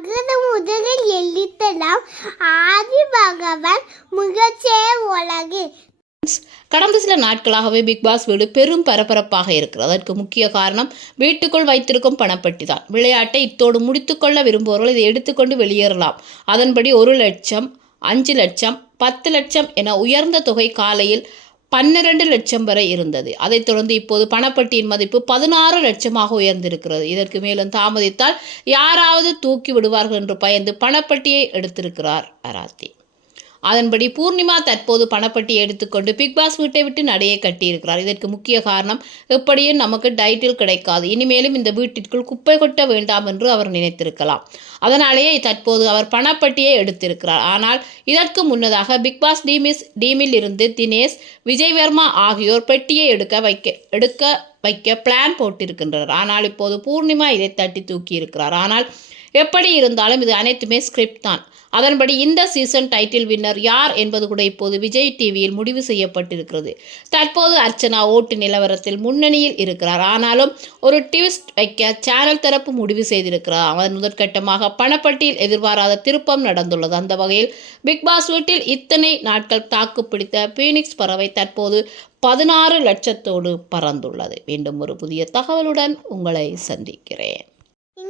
அகர முதலில் எழுத்தலாம். ஆதி பகவான் முகச்சே உலகு. கடந்த சில நாட்களாகவே பிக் பாஸ் வீடு பெரும் பரபரப்பாக இருக்கிறது. அதற்கு முக்கிய காரணம் வீட்டுக்குள் வைத்திருக்கும் பணப்பட்டி தான் விளையாட்டை இத்தோடு முடித்துக்கொள்ள விரும்புபவர்கள் இதை எடுத்துக்கொண்டு வெளியேறலாம். அதன்படி ஒரு லட்சம் அஞ்சு லட்சம் பத்து லட்சம் என உயர்ந்த தொகை காலையில் பன்னிரண்டு லட்சம் வரை இருந்தது. அதைத் தொடர்ந்து இப்போது பணப்பட்டியின் மதிப்பு பதினாறு லட்சமாக உயர்ந்திருக்கிறது. இதற்கு மேலும் தாமதித்தால் யாராவது தூக்கி விடுவார்கள் என்று பயந்து பணப்பட்டியை எடுத்திருக்கிறார் அராத்தி. அதன்படி பூர்ணிமா தற்போது பணப்பட்டியை எடுத்துக்கொண்டு பிக் பாஸ் வீட்டை விட்டு நடையை கட்டியிருக்கிறார். இதற்கு முக்கிய காரணம் எப்படியும் நமக்கு டைட்டில் கிடைக்காது. இனிமேலும் இந்த வீட்டிற்குள் குப்பை கொட்ட வேண்டாம் என்று அவர் நினைத்திருக்கலாம். அதனாலேயே தற்போது அவர் பணப்பட்டியை எடுத்திருக்கிறார். ஆனால் இதற்கு முன்னதாக பிக் பாஸ் டீமிஸ் டீமில் இருந்து தினேஷ் விஜய்வர்மா ஆகியோர் பெட்டியை எடுக்க வைக்க எடுக்க வைக்க பிளான் போட்டிருக்கின்றனர். ஆனால் இப்போது பூர்ணிமா இதை தட்டி தூக்கி இருக்கிறார் ஆனால் எப்படி இருந்தாலும் இது அனைத்துமே ஸ்கிரிப்ட் தான். அதன்படி இந்த சீசன் டைட்டில் வின்னர் யார் என்பது கூட இப்போது விஜய் டிவியில் முடிவு செய்யப்பட்டிருக்கிறது. தற்போது அர்ச்சனா ஓட்டு நிலவரத்தில் முன்னணியில் இருக்கிறார். ஆனாலும் ஒரு ட்விஸ்ட் வைக்க சேனல் தரப்பு முடிவு செய்திருக்கிறார். அதன் முதற்கட்டமாக பணப்பட்டியில் எதிர்பாராத திருப்பம் நடந்துள்ளது. அந்த வகையில் பிக் பாஸ் வீட்டில் இத்தனை நாட்கள் தாக்கு பிடித்த பீனிக்ஸ் பறவை தற்போது பதினாறு லட்சத்தோடு பறந்துள்ளது. மீண்டும் ஒரு புதிய தகவலுடன் உங்களை சந்திக்கிறேன்.